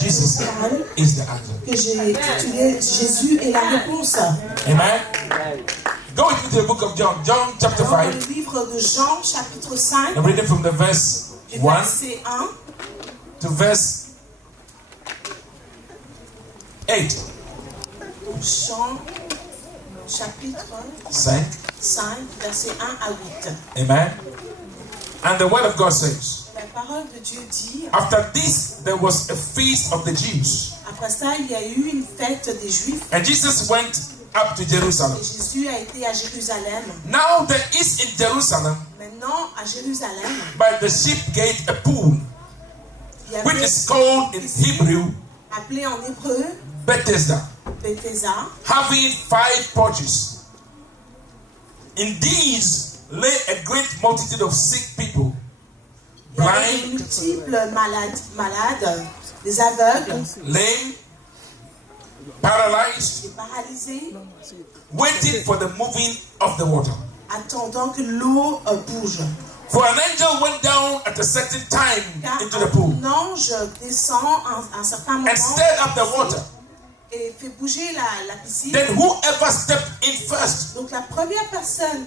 Jesus is the answer. Que j'ai intitulé Jésus est la réponse. Amen. Go with me to the book of John. John chapter Alors, 5. le livre de Jean, chapitre 5, I'm reading from the verse du 1 verset 1 to verse 8. Jean, chapitre 5. 5, verset 1 à 8. Amen. And the word of God says, La parole de Dieu dit, after this there was a feast of the Jews. après ça, il y a eu une fête des Juifs And Jesus went up to Jerusalem. et Jésus a été à Jérusalem. Now there is in Jerusalem Maintenant, à Jérusalem, by the sheep gate a pool, il y which avait is called in Hebrew appelé en hébreu Bethesda, Bethesda, having 5 porches. In these lay a great multitude of sick people, il y avait de blind, multiples malades, des aveugles, lame, paralyzed, des paralysés, waiting for the moving of the water. attendant que l'eau bouge. For an angel went down at a certain time Car into the pool un ange descend à un certain moment and stirred up the water. et fait bouger la piscine. Then whoever stepped in first, Donc la première personne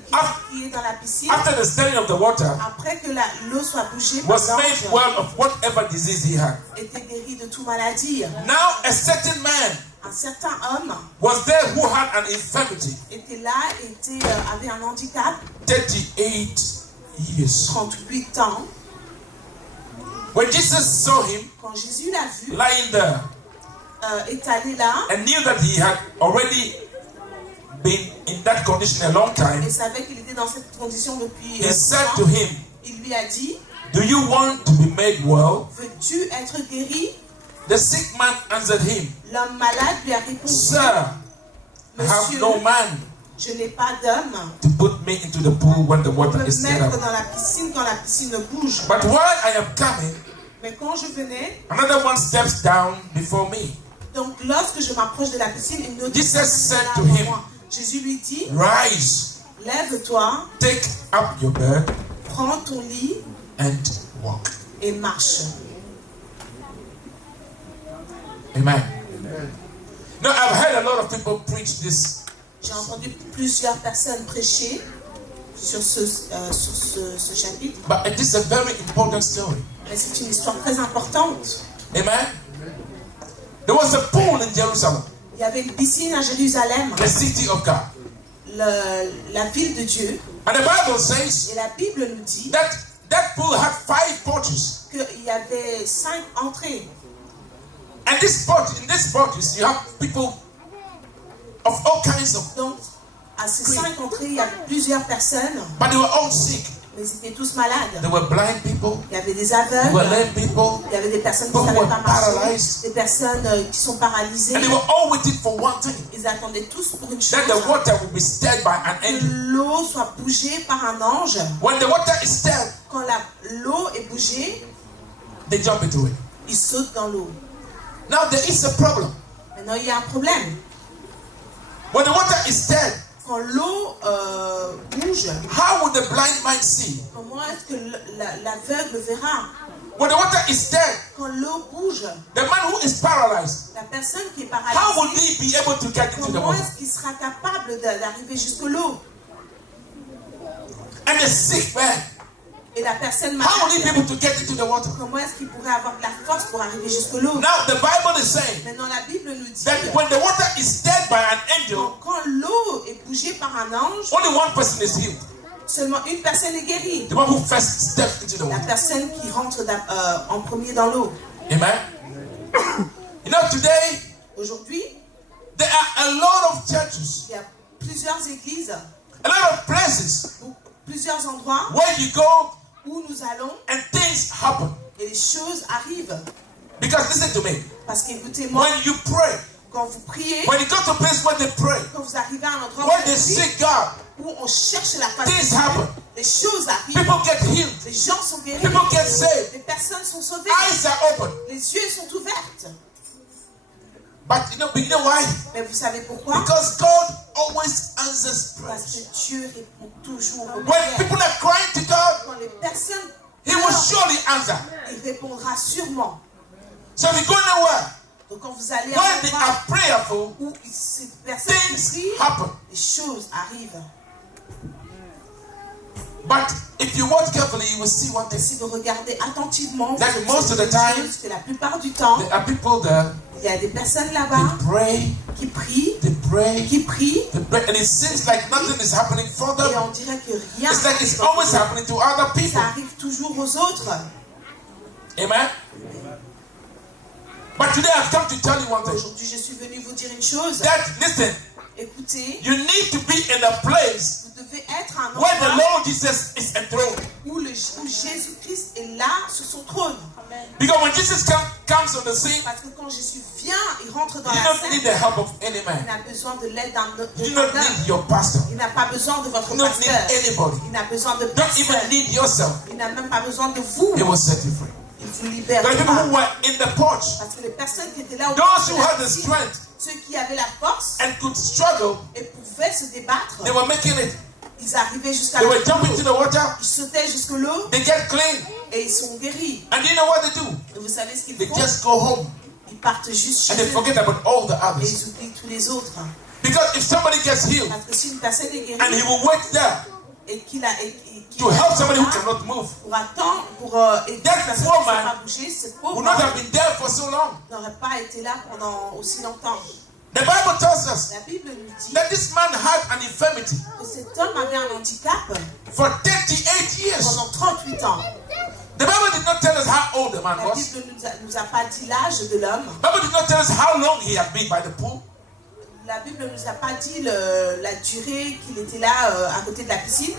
qui est dans la piscine, after the stirring of the water, après que l'eau soit bougée par was made l'ange, well of whatever disease he had. était guéri de toute maladie. Now a certain man Un certain homme was there who had an infirmity, était là, avait un handicap, 38 years. 38 ans. When Jesus saw him Quand Jésus l'a vu, lying there étalé là, and knew that he had already been in that condition a long time, et savait qu'il était dans cette condition depuis he said to longtemps, him, il lui a dit, "Do you want to be made well?" veux-tu être guéri? The sick man answered him, L'homme malade lui a répondu, "Sir, I have Monsieur, no man je n'ai pas d'homme to put me into the pool when the pour water me is stirred mettre up. dans la piscine quand la piscine bouge. But while I am coming, Mais quand je venais, another one steps down before me. donc lorsque je m'approche de la piscine, une autre Jesus personne said est là to avant him, moi. Jésus lui dit, Rise, lève-toi, take up your bed, prends ton lit and walk." et marche. Amen. Now, I've heard a lot of people preach this, J'ai entendu plusieurs personnes prêcher sur ce chapitre, but it is a very important story. mais c'est une histoire très importante. Amen. There was a pool in Jerusalem, Il y avait une piscine à Jérusalem, the city of God. la ville de Dieu, And the Bible says et la Bible nous dit that that pool had 5 porches. qu'il y avait 5 entrées. And in this porches, you have people of all kinds of, Donc, à ces 5 entrées, il y avait plusieurs personnes, but they were all sick. mais ils étaient tous malades. There were blind people, Il y avait des there were aveugles, lame people, il y avait des personnes qui people ne who savaient were pas marcher, paralyzed, des personnes qui sont paralysées. and they were all waiting for one thing, Ils attendaient tous pour une chose, that the water would be stirred by an que angel. l'eau soit bougée par un ange. When the water is stirred, Quand l'eau est bougée, they jump into it. ils sautent dans l'eau. Now there is a problem. Maintenant, il y a un problème. When the water is stirred, Quand l'eau bouge, how would the blind man see? comment est-ce que l'aveugle verra? When the water is stirred, Quand l'eau bouge, the man who is paralyzed, la personne qui est how would paralysée, he be able to get into the comment water? est-ce qu'il sera capable d'arriver jusqu'à l'eau? And the sick man, Et la personne how would he be malade, able to get into the water? comment est-ce qu'il pourrait avoir de la force pour arriver jusqu'à l'eau? Now the Bible is saying Maintenant, la Bible nous dit that when the water is stirred by an angel, quand l'eau est bougée par un ange, only one person is healed. seulement une personne est guérie. The one who first steps into the La water. personne qui rentre en premier dans l'eau. Amen. You know, today Aujourd'hui, there are a lot of churches, il y a plusieurs églises, a lot of places plusieurs endroits where you go où nous allons and things happen. et les choses arrivent. Because listen to me, Parce qu'écoutez-moi, when you pray, quand vous priez, when you go to a place where they pray, quand vous arrivez à un endroit when où they on prie, seek God, où on cherche la face de things Dieu, happen. les choses arrivent, People get healed. les gens sont guéris, People get saved. les personnes sont sauvées, Eyes are open. les yeux sont ouvertes. But you know why? Mais vous savez pourquoi? Because God always answers Parce prayers. que Dieu répond toujours aux When prières. people are crying to God, Quand les personnes He will surely answer. il répondra sûrement. So if you go nowhere, Donc quand vous allez à when un they endroit are prayerful, où ces personnes things prient, happen. les choses arrivent. But if you watch carefully, you will see one thing. Si vous regardez attentivement, That vous most of the observerez time, une chose, que la plupart du temps, There are people there, il y a des personnes they là-bas pray, qui prient, they pray, qui prient, they pray, and it seems like nothing is happening for et them. on dirait que rien It's like it's n'arrive always pour eux. happening to other people. Ça arrive toujours aux autres. Amen? But today I've come to tell you one thing. Aujourd'hui, je suis venu vous dire une chose. That, listen, Écoutez, you need to be in a place vous devez être à un where the endroit Lord Jesus is enthroned. où Jésus-Christ est là sur son trône. Because when Jesus comes on the scene, Parce que quand Jésus vient, il rentre dans you la don't need scène, the help of any il man. n'a besoin de l'aide d'un autre You don't need your pastor. Il n'a pas besoin de votre You don't need pasteur. anybody. Il n'a besoin de You don't even personne. need yourself. Il n'a même pas besoin de vous. He will set you free. Il vous libère. There are people who were in the porch, Parce que les personnes qui étaient là au those milieu who de la had the piscine, strength ceux qui avaient la force and could struggle, et pouvaient se débattre, they were making it. ils arrivaient jusqu'à They la were jumping to the water. Ils sautaient jusque l'eau They get clean. et ils sont guéris. And you know what they do? Et vous savez ce qu'ils They font? just go home Ils partent juste and chez they eux forget about all the et others. ils oublient tous les autres. Because if somebody gets healed Parce que si une personne est and he guérie will wait there et qu'il a to help somebody who cannot move, pour attendre, pour aider That la personne poor qui ne man peut pas bouger, ce will pauvre not homme have been there for so long. n'aurait pas été là pendant aussi longtemps. The Bible tells us La Bible nous dit that this man had an infirmity que cet homme avait un handicap for 38 years. pendant 38 ans. The Bible did not tell us how old the man La was. Bible ne nous a pas dit l'âge de l'homme. The Bible did not tell us how long he had been by the pool. La Bible ne nous a pas dit la durée qu'il était là à côté de la piscine.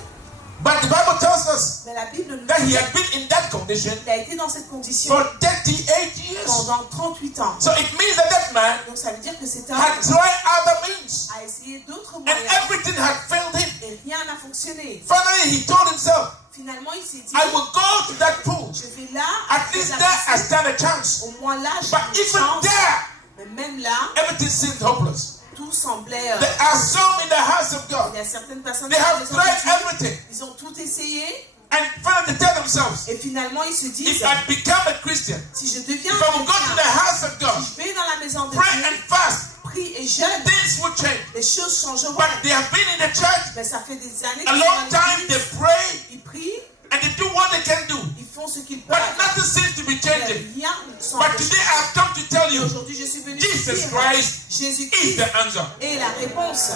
But the Bible tells us Mais la Bible nous that he dit had been in that condition qu'il a été dans cette condition for 38 years. pendant 38 ans. So it means that that man Donc ça veut dire que cet homme had tried other means a essayé d'autres and moyens everything had failed him. et rien n'a fonctionné. Finally, he told himself, Finalement, il s'est dit, I will go to that pool. je vais là, At least there I stand a chance. au moins là, But j'ai une even chance. there, Mais même là, everything seemed hopeless. tout semblait... There are some in the house of God. il y a certaines personnes They qui have les ont tried essayé. everything. Ils ont tout essayé And finally they tell themselves, et finalement ils se disent, if I become a Christian, si je deviens if I will go to the chrétien, house of God, si je vais dans la maison de pray Dieu, and fast, prie et jeûne, things will change. les choses changeront. But they have been in the church Mais ça fait des années a qu'ils long sont time, dans they l'église, pray ils prient, and they do what they can do. ils font ce qu'ils But peuvent. nothing seems to be Mais changing. rien ne semble But today I have come to tell changer. you, Aujourd'hui, je suis venu vous Jesus dire, Christ is Jésus-Christ the answer. est la réponse.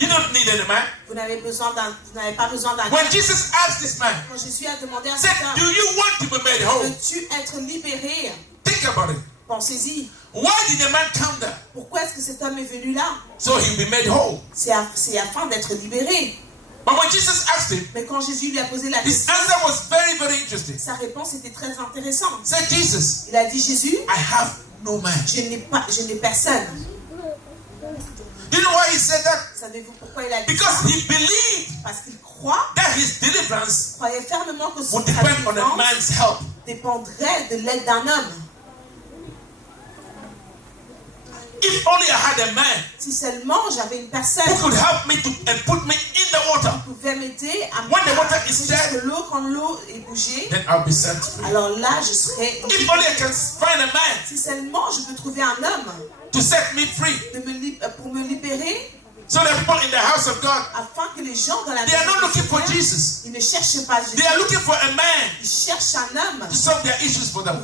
You don't need any man. Vous n'avez pas besoin d'un When Jesus asked this man, Quand Jésus a demandé à said, cet do homme, you want to be made whole? veux-tu être libéré? Think about it. Pensez-y. Why did the man come there? Pourquoi est-ce que cet homme est venu là? So he'll be made whole. C'est afin d'être libéré. But when Jesus asked him, Mais quand Jésus lui a posé la his question, answer was very, very interesting. sa réponse était très intéressante. Said Jesus, Il a dit, Jésus, I have no man. je n'ai personne. Do you know why he said that? Savez-vous pourquoi il a dit Because ça? he believed Parce qu'il croit, that his deliverance croyait fermement que son would depend on a délivrance man's help. dépendrait de l'aide d'un homme. If only I had a man Si seulement j'avais une personne who could help me to and put me in the water, qui pouvait m'aider à When the water is bouger dead, de l'eau quand l'eau est bougée, then I'll be set free. alors là je serais... If only I can find a man Si seulement je peux trouver un homme to set me free, pour me libérer, so that people in the house of God, afin que les gens dans la they are not maison looking de for Dieu, Jesus. ils ne cherchent pas Jésus, They are looking for a man ils cherchent un homme to solve their issues for them.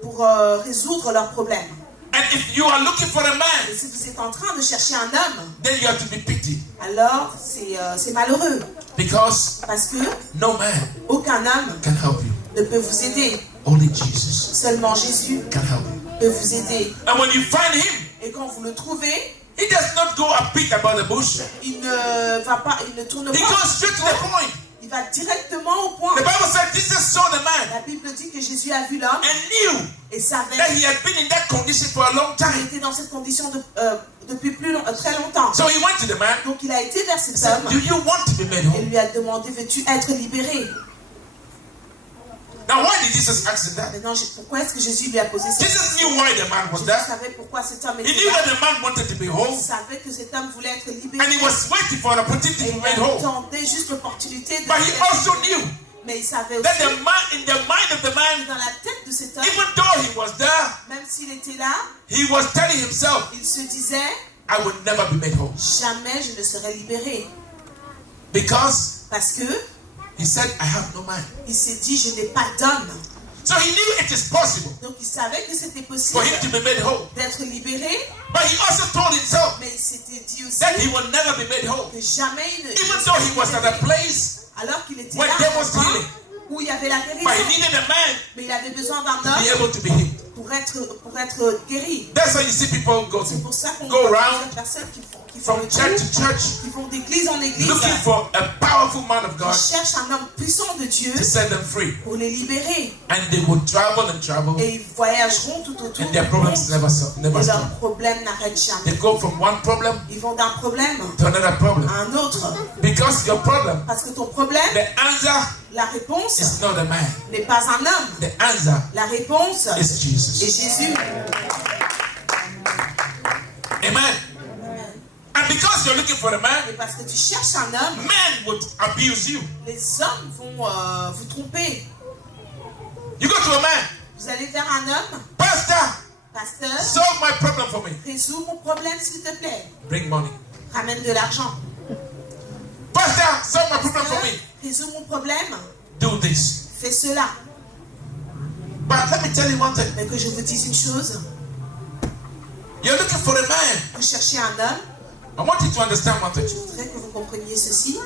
pour résoudre leurs problèmes. And if you are looking for a Et man, si vous êtes en train de chercher un homme, then you have to be pitied. alors c'est malheureux, Because parce que no man aucun homme can help you. ne peut vous aider. Only Jesus Seulement Jésus can help you. peut vous aider. And when you find him, Et quand vous le trouvez, he does not go a bit about the bush. il ne tourne He pas. goes straight to the point. Il va directement au point. The Bible said Jesus saw the man La Bible dit que Jésus a vu l'homme and knew et savait that he had been in that condition for a long qu'il time. était dans cette condition depuis très longtemps. So he went to the man Donc il a été vers and cet said, homme do you want to be made et whole? lui a demandé, veux-tu être libéré? Now why did Jesus ask him that? Maintenant, pourquoi est-ce que Jésus lui a posé cette Jesus question? knew why the man was Jésus there. savait pourquoi cet homme He était knew là. that the man wanted to be whole. Il savait que cet homme voulait être And libéré. he was waiting for an opportunity Et to be il made whole. attendait juste l'opportunité de But he être also libéré. knew Mais il savait that aussi the man, in the mind of the que man, dans la tête de cet homme, even though Quand il était là, he was telling himself, il se disait, I will never be made whole. jamais je ne serai libéré. Because Parce que he said, I have no man. il s'est dit, je n'ai pas d'homme. So he knew it is possible Donc il savait que c'était possible for him to be made whole. d'être libéré, But he also told himself mais il s'était dit aussi that he will never be made whole. que jamais il ne Even though he was at a place alors qu'il était where là, there was à un endroit healing. où il y avait la But he guérison, needed a man mais il avait besoin d'un to be homme able to be healed. pour être guéri. That's why you see people go C'est pour ça qu'on go voit around plusieurs personnes qui font from le church tour, to church qui vont d'église en église, looking for a powerful man of God qui cherchent un homme puissant de Dieu to set them free. pour les libérer. And they will travel and travel, Et ils voyageront tout autour and du their problems monde, never et stop. leurs problèmes n'arrêtent They jamais. go from one problem Ils vont d'un problème to another problem. à un autre. Because your problem, Parce que ton problème, the answer la réponse is not a man. n'est pas un homme. The answer La réponse is est Jesus. Jésus. Amen. And because you're looking for a man, Et parce que tu cherches un homme, men would abuse you. les hommes vont vous tromper. You go to a man, Vous allez vers un homme, Pastor, pasteur, solve my problem for me. résous mon problème s'il te plaît. Bring money. Ramène de l'argent. Pastor, solve my problem for Pasteur, me. résous mon problème. Do this. Fais cela. But let me tell you one thing. Mais que je vous dise une chose. You're looking for a man. Vous cherchez un homme. I want you to understand one thing. Je voudrais que vous compreniez ceci.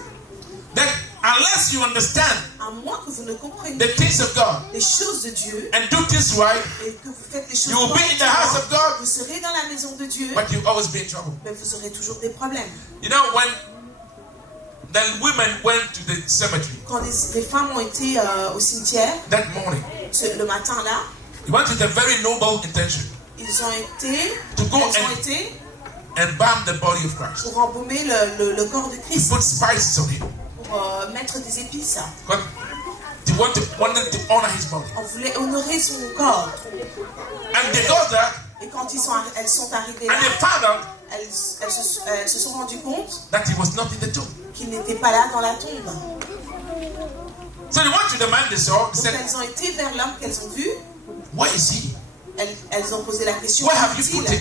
That unless you understand À moins que vous ne compreniez the things of God les choses de Dieu and do things right, et que vous faites les choses you will be in the house of correctement, God, vous serez dans la maison de Dieu, but you'll always be in trouble. mais vous aurez toujours des problèmes. You know, when the women went to the cemetery Quand les femmes ont été au cimetière that morning, le matin là, they went with a very noble intention elles ont and- été embalm the body of Christ, pour embaumer le corps de to Christ, put spices on him. pour mettre des épices. But they wanted to honor his body. On voulait honorer son corps. And they got that, Et quand elles sont arrivées and là, they found out elles se sont rendues compte that he was not in the tomb. qu'il n'était pas là dans la tombe. So they went to the man they saw. They Donc said, elles ont été vers l'homme qu'elles ont vu. where is he? Elles ont posé la question, Where have où you est-il? put him?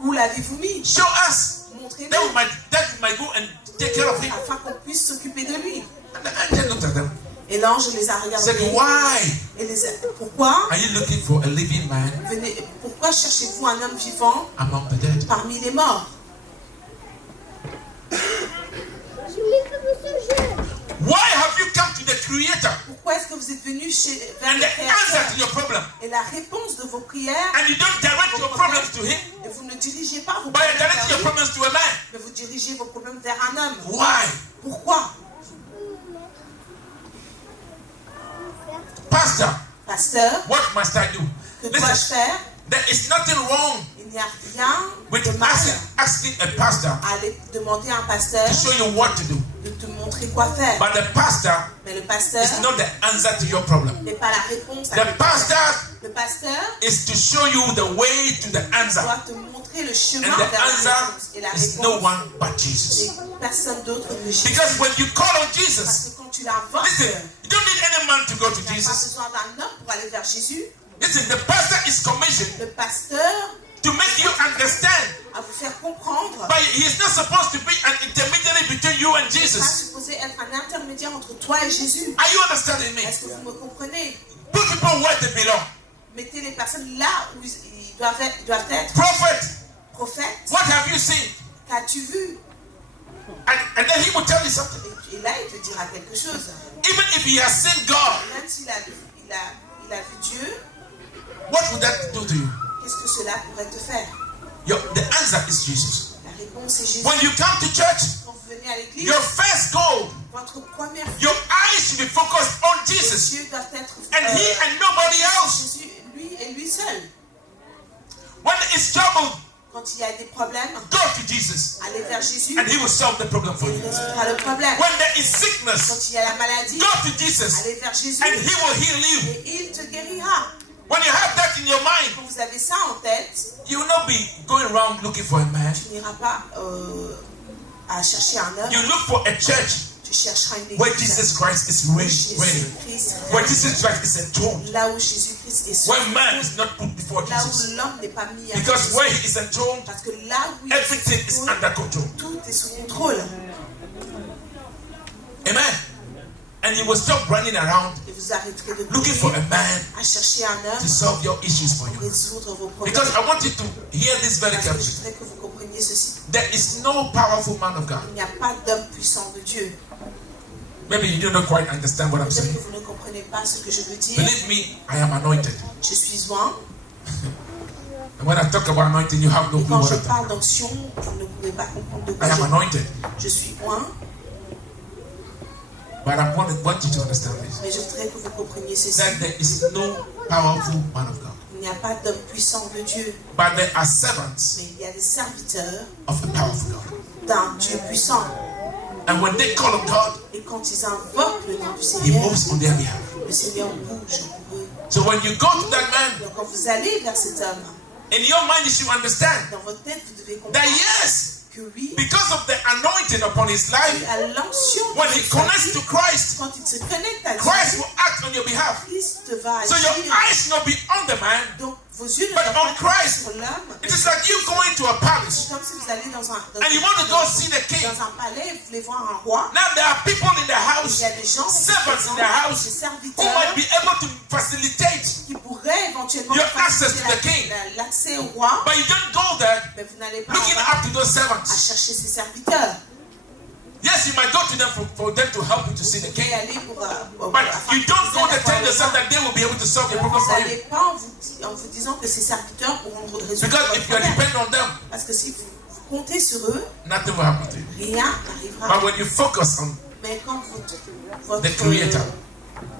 Où l'avez-vous mis? Show us. Montrez-nous, That we might go and take care of him. afin qu'on puisse s'occuper de lui. And the angel looked at them. Et l'ange les a Said, regardés. why Et pourquoi are you looking for a living man pourquoi cherchez-vous un homme vivant among the dead? parmi les morts? Why have you come to the Creator Pourquoi est-ce que vous êtes venus vers and le the answer to Créateur? your problem, Et la réponse de vos prières, and you don't direct your problems to him, et vous ne dirigez pas vos but you problèmes direct your vers lui, problems to a man? mais vous dirigez vos problèmes vers un homme. Why? Pourquoi? Pastor, Pasteur, what must I do? que dois-je Listen, faire? there is nothing wrong Il n'y a rien with de mal asking a pastor à aller demander à un pasteur to show you what to do. de te montrer quoi faire. But the pastor Mais le pasteur is not the answer to your problem. n'est pas la réponse à The tes problèmes. pastor Le pasteur is to show you the way to the answer. doit te montrer le chemin And the vers la answer réponse. Et la is no réponse, one but Jesus. c'est personne d'autre que Jésus. Because when you call on Parce Jesus, que quand tu l'invoques, listen, you don't need any man to go to tu n'as pas Jesus. besoin d'un homme pour aller vers Jésus. Listen, the pastor is commissioned Le pasteur to make you understand, à vous faire comprendre. but he is not supposed to be an intermediary between you and Il n'est pas Jesus. supposé être un intermédiaire entre toi et Jésus. Are you understanding me? Est-ce que vous me comprenez? Put people where they belong. Mettez les personnes là où ils doivent être. Prophet, Prophète, what have you seen? qu'as-tu vu? And then he will tell you something. Et là, il te dira quelque chose. Even if he has seen God, Même s'il a vu Dieu, what would that do to you? qu'est-ce que cela pourrait te faire? The answer is Jesus. La réponse est Jésus. When you come to church, Quand vous venez à l'église, your first goal, votre première your eyes should be focused on vos Jesus yeux doivent être and he and nobody else. Jésus, lui et lui seul. When it's trouble, Quand il y a des problèmes, go to Jesus allez vers Jésus and he will solve the problem for et il you. résoudra le problème. When there is sickness, Quand il y a la maladie, go to Jesus allez vers Jésus and he will heal you. et il te guérira. When you have that in your mind, Quand vous avez ça en tête, you will not be going around looking for a man. tu n'iras pas à chercher un homme. You look for a church Tu cherchera une where église Jesus Christ is reigning, Jésus-Christ where Jesus Christ is enthroned, là où Jésus-Christ est sur where man is not put before là Jesus. où l'homme n'est pas mis à Because Jésus. where he is enthroned, Parce que là où il everything est is sous contrôle, under control. tout est sous contrôle. Amen. And you will stop running around Et vous arrêterez de looking for courir a man à chercher un to homme solve your issues for pour you. résoudre vos problèmes. Because I want you to hear this very Parce que je carefully. voudrais que vous compreniez ceci. There is no powerful man of God. Il n'y a pas d'homme puissant de Dieu. Maybe you do not quite understand what I'm Peut-être saying. que vous ne comprenez pas ce que je veux dire. Believe me, I am anointed. Je suis oint. And when I talk about anointing, you have no Et clue quand what je I'm talking parle d'onction, vous ne pouvez pas comprendre de about. quoi I am je parle. anointed. Je suis oint, But I want you to understand this. mais je voudrais que vous compreniez ceci. That there is no powerful man of God. Il n'y a pas d'homme puissant de Dieu, But there are servants mais il y a des serviteurs of a powerful God. d'un Dieu puissant. And when they call on God, Et quand ils invoquent le nom du He Seigneur, moves on their behalf. le Seigneur bouge pour eux. So when you go to that man, Donc quand vous allez vers cet homme, in your mind you should understand dans votre tête, vous devez that comprendre yes, que oui, because of the anointing upon his life, à l'onction when de he Christ, connects to Christ, quand il se connecte à Christ Dieu, will act on your behalf. Christ va So your agir. eyes should not be on the man. Donc vos yeux ne But doivent on pas Christ. être sur l'homme. It is like you going to a palace C'est comme si vous allez dans un and you want to go see the king. dans un palais, vous voulez voir un roi. Now there are people in the Il house, y a des gens qui sont servants in présents, the house, des who serviteurs might be able to facilitate, qui pourraient éventuellement your faciliter access to the king. l'accès au roi, but you don't go there mais vous n'allez pas looking là-bas up to those à servants. chercher ces serviteurs. Yes, you might go to them for them to help you to see the Vous pouvez king. y aller pour But you don't go to tell yourself that they will be able to solve your problem vous for you. n'allez pas en vous disant que ces serviteurs pourront résoudre Because votre if you are problème. dependent on them, Parce que si vous comptez sur eux, nothing will happen to you. rien n'arrivera. But when you focus on Mais quand the Creator,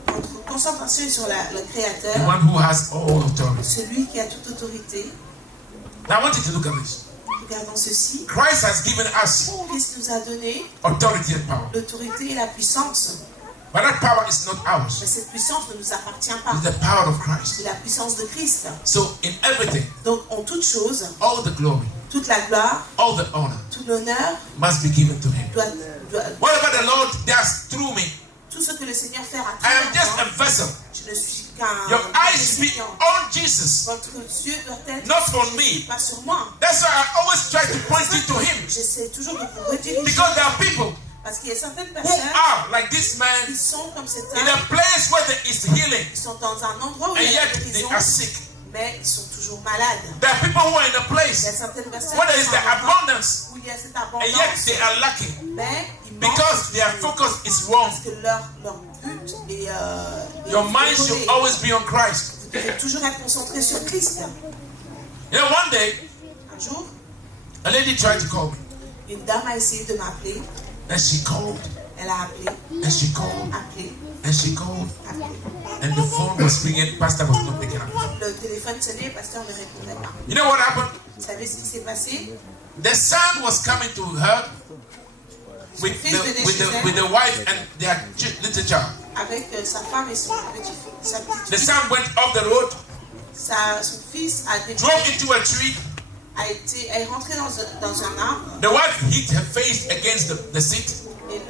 votre concentration est sur le the Créateur, one who has all authority. celui qui a toute autorité, Now I want you to look at this. regardons ceci. Christ has given us Christ nous a donné authority and power. l'autorité et la puissance. But that power is not ours. Mais cette puissance ne nous appartient pas. It's the power of Christ. C'est la puissance de Christ. So in everything, Donc en toute chose, all the glory, toute la gloire, all the honor tout l'honneur must be given to him. doit Whatever the Lord does through me, tout ce que le Seigneur fait à I am just travers a moi, vessel. je ne suis qu'un Your eyes should be récipient. on Jesus, Votre yeux doit être not on me. pas sur moi. That's why I always try to point you to him. J'essaie toujours de vous rediriger Because there are people parce qu'il y a certaines who personnes are like this man qui sont comme cet in homme, a place where there is healing, ils sont dans un endroit où and il y a yet la they guérison, are sick. mais ils sont toujours malades. There are people who are in a Il y a place certaines personnes where there is qui the sont dans un endroit abundance, où il y a cette and yet abondance, they are lacking mais ils manquent because their focus is wrong. parce que leur but est Your mind should erroné. always be on Christ. Vous devez toujours être concentré sur Christ. You know, one day, Un jour, a lady tried to call me, une dame a essayé de m'appeler. and she called, Elle a appelé, and she called, appelé, and she called, appelé. and the phone was ringing. Pastor was not picking up. Le téléphone sonnait, le pasteur ne répondait pas. You know what happened? Vous savez ce qui s'est passé? The son was coming to her with the wife and their little child. Avec sa femme et sa petite The fille. son went off the road, Son fils a drove into a tree. est rentré dans un arbre The wife hit her face against the seat. et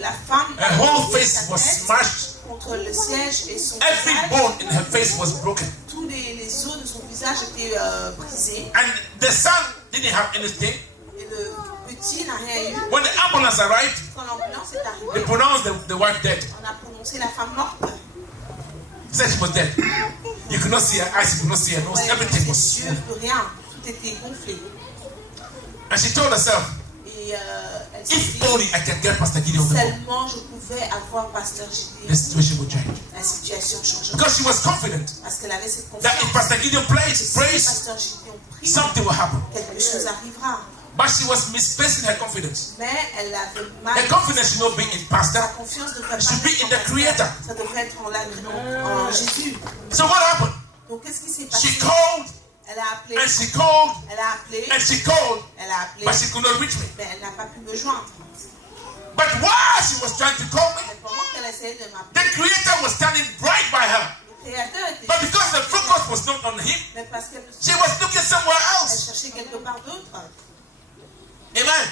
la femme Her a whole posé face sa was tête smashed. contre le siège et son Every visage. bone in her face was broken. Tous les os de son visage étaient brisés And the son didn't have anything. et le petit n'a rien eu. When the ambulance arrived, Quand l'ambulance est they arrivée, pronounced the wife dead. on a prononcé la femme morte. They said she was dead. You could not see her eyes, you could not see her nose. Ouais, Everything was ses yeux, smooth. plus rien, tout était gonflé. And she told herself, Et elle s'est if dit, only I can get Pastor Gideon on the phone, seulement je pouvais avoir Pasteur the Gideon, situation would change. la situation changerait. Because she was confident Parce qu'elle avait cette that if confiance. Pastor Gideon que prays, si prays, Pasteur Gideon prie, something will happen. quelque chose arrivera. But she was misplacing her confidence. Mais elle avait mal. Her confidence should not be in Sa Pastor. confiance devrait should pas be être in the en Creator. ça devrait être en Jésus. So what happened? Donc qu'est-ce qui s'est passé? She called Elle a appelé, and she called elle a appelé, and she called, elle a appelé, but she could not reach me. mais elle n'a pas pu me joindre. But while she was trying to call me, Mais pendant qu'elle essayait de the m'appeler, Creator was standing right by her. le Créateur était But because the focus was not on him, mais parce qu'elle she was looking somewhere elle else. cherchait quelque part d'autre. Amen.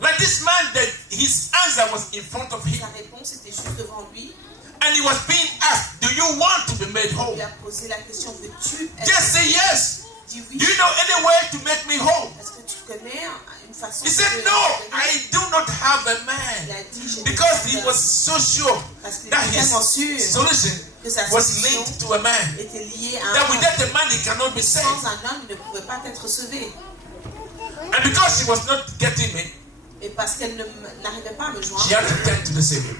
Like this man, his answer was in front of him. Sa réponse était juste devant lui. And he was being asked, do you want to be made Il whole? lui a posé la question, veux-tu être Just say yes. dit Do oui? you know any way to make me whole? Est-ce que tu connais une façon He said, no, I do not have a Il man. a dit, je n'ai Because pas he de- was so sure Parce qu'il that était tellement his sûr solution que sa was solution linked to a man. était liée à That un without a man he cannot be saved. sans un homme, il ne pouvait pas être sauvé. And because she was not getting me, Et parce qu'elle n'arrivait pas à me she joindre, had to turn to the Savior.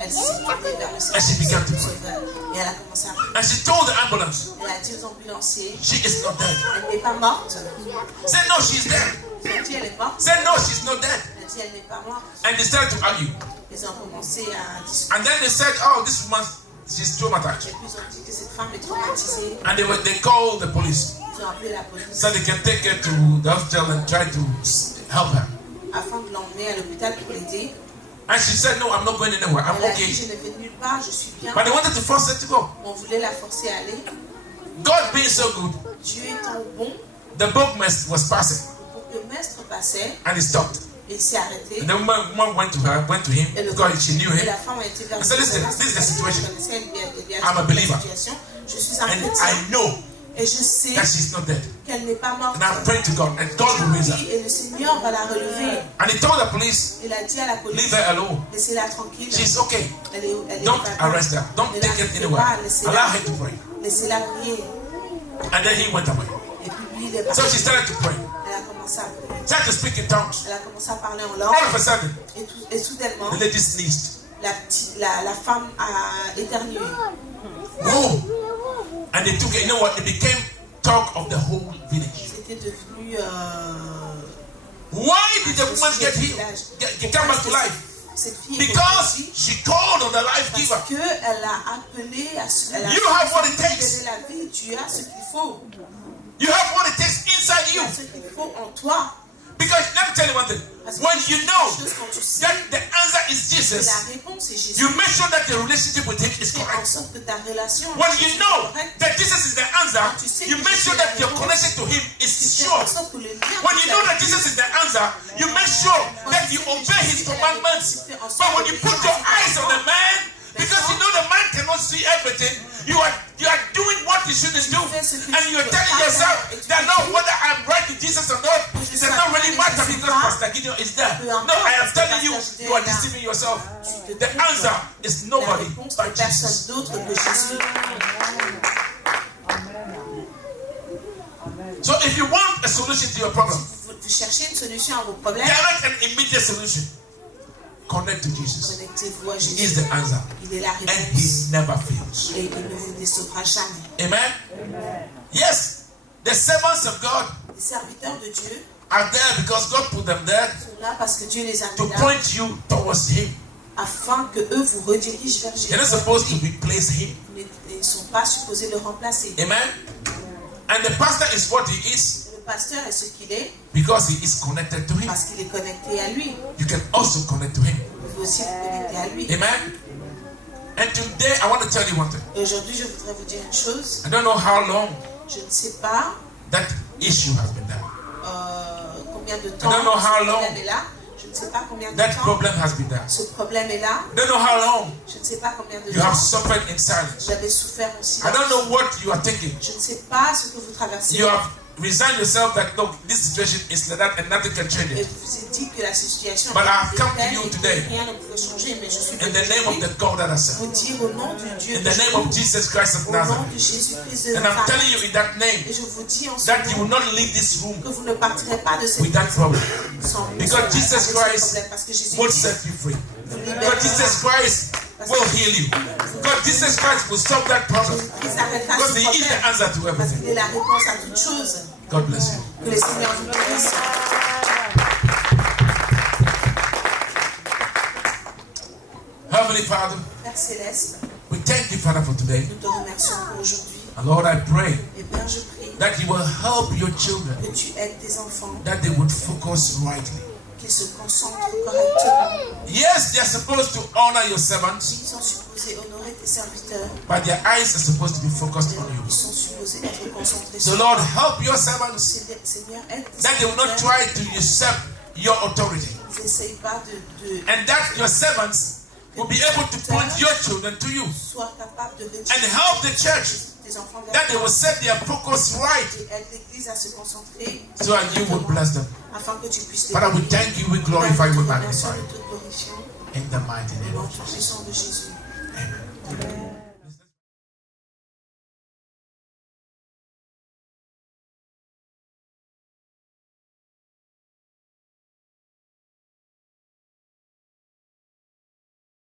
elle s'est tournée vers le And she began to pray. Sauveur. Et elle a commencé à prier. And she told the ambulance, Elle a dit aux ambulanciers, she is not dead. elle n'est pas morte. Said, no, she's dead. Ils ont dit, elle est morte. Said, no, she's not dead. Elle a dit, elle n'est pas morte. And they started to argue. Ils ont commencé à discuter. And then they said, oh, this woman, she's traumatized. Et puis ils ont dit que cette femme est traumatisée. And they called the police. Ils ont appelé la police So they can take her to the hospital and try to help her. afin de l'emmener à l'hôpital pour l'aider. And she said, no, I'm not going anywhere. I'm Elle a dit, okay. je ne vais nulle part, je suis bien. But they wanted to force her to go. On voulait la forcer à aller. God being so good, Dieu étant bon, the bookmaster was passing. le maître passait And he stopped. et il s'est arrêté. And the woman went to him Et, because she knew et him. la femme a été vers I said, listen, parce this is the qu'elle situation. connaissait, elle lui a I'm a expliqué believer. la situation. Je suis un And chrétien I know et je sais that she's not dead. qu'elle n'est pas morte. And I'm praying to God. And God will raise her. Et le Seigneur va la relever. And he told the police, Il a dit à la police, leave her alone. laissez-la tranquille. She's okay. Elle est Don't pas- arrest her. Don't Ne take her l'arrêtez anywhere. pas, Allow her to pray. laissez-la prier. And then he went away. Et puis lui, il est parti. So she started to pray. Elle a commencé à prier. Started to speak in tongues. Elle a commencé à parler en All langue. of a sudden, Et soudainement, the lady sneezed. la femme a éternué. Whoa! And they took it. You know what? It became talk of the whole village. C'était devenu Why did the woman get healed? Get come back to life? cette fille. Because she called on the life giver. Parce qu'elle a appelé à elle a You have what it takes. donné la vie. Tu as ce qu'il faut. You have what it takes inside Tu you. as ce qu'il faut en toi. Because let me tell you one thing. Parce que When you know quand tu sais that the answer is que Jesus, la réponse est Jésus, you make sure that the relationship with Him is fais en correct. sorte que ta relation When avec you Jésus know est correcte. that Jesus is the answer, you make sure that your connection to Him is Fais sure. en sorte que le lien When you know that Jesus is the answer, you make sure that you obey His commandments. But when you put your eyes on the man, because you know the man cannot see everything, you are doing what you shouldn't do, and you are telling yourself that no, whether I'm right to Jesus or not, it does not really matter because Pastor Gideon is there. No, I am telling you, you are deceiving yourself. The answer is la nobody réponse but de personne Jesus. d'autre que Jésus. So if you want a solution to your problem, Vous cherchez une solution à vos problèmes, direct and immediate solution, connect to Jesus. connectez-vous à He is Jésus. the answer, Il est la and réponse He never fails. et il ne vous décevra jamais. Amen. Yes, the servants of God Les serviteurs de Dieu are there because God put them there sont là parce que Dieu les a to mis là point you towards Him. afin que eux vous redirigent vers Jésus. You're not supposed to replace Him. Ils ne sont pas supposés le remplacer. Amen. And the pastor is what he is Le pasteur est ce qu'il est because he is connected to Him. parce qu'il est connecté à lui. You can also connect to Him. Vous pouvez aussi vous connecter à lui. Amen. And today I want to tell you one thing. Et aujourd'hui, je voudrais vous dire une chose. I don't know how long Je ne sais pas that issue has been there. combien de temps I don't know how ce long problème est là. Je ne sais pas combien de That temps problem has been there. ce problème est là. I don't know how long Je ne sais pas combien de you have temps suffered in silence. vous avez souffert en I silence. don't know what you are thinking. Je ne sais pas ce que vous traversez. You have resigned yourself that look, this situation is like that and nothing can change Et it. vous vous êtes dit que la situation But I have est come to telle you et que today. rien ne pouvait changer. Mais je suis In venu the name of aujourd'hui the God that I serve. vous dire au nom du Dieu In que the je name of Jesus Christ of au nom Nazareth. de Jésus-Christ de And I'm telling Nazareth. you in that name Et je vous dis en ce that you will moment not leave this room que vous ne partirez pas de cette with that problem. sans Because avec Jesus ce Christ problème. Parce que Jésus will set you free. vous Because libérera. Jesus Christ will heal you. Because Jesus Christ will solve that problem. Il s'arrêtera Because ce He is the problème. answer to Parce everything. qu'il est la réponse à toute chose. God bless you. Que le Seigneur vous bénisse. Heavenly Father, Père Céleste, we thank you, Father, for today. nous te remercions pour aujourd'hui. And Lord, I pray Et Père, je prie that you will help your children, que tu aides tes enfants, that they would focus rightly. qu'ils se concentrent correctement. Yes, they are supposed to honor your servants, Ils sont supposés honorer tes serviteurs. but their eyes are supposed to be focused on you. Ils sont supposés être concentrés So sur Lord, help your servants Seigneur, aide tes that they will not serviteurs try to usurp your authority. n'essayes pas de And that your servants will be able to point your children to you sois capable de and retirer help the church tes enfants vers that they toi will set their focus right et aide l'Église à se concentrer so that you will bless them. afin que tu puisses les Father, we bénir. thank you, we glorify, we Nous te magnify. remercions, nous te glorifions In the mighty au name nom of Jesus. puissant de Jésus.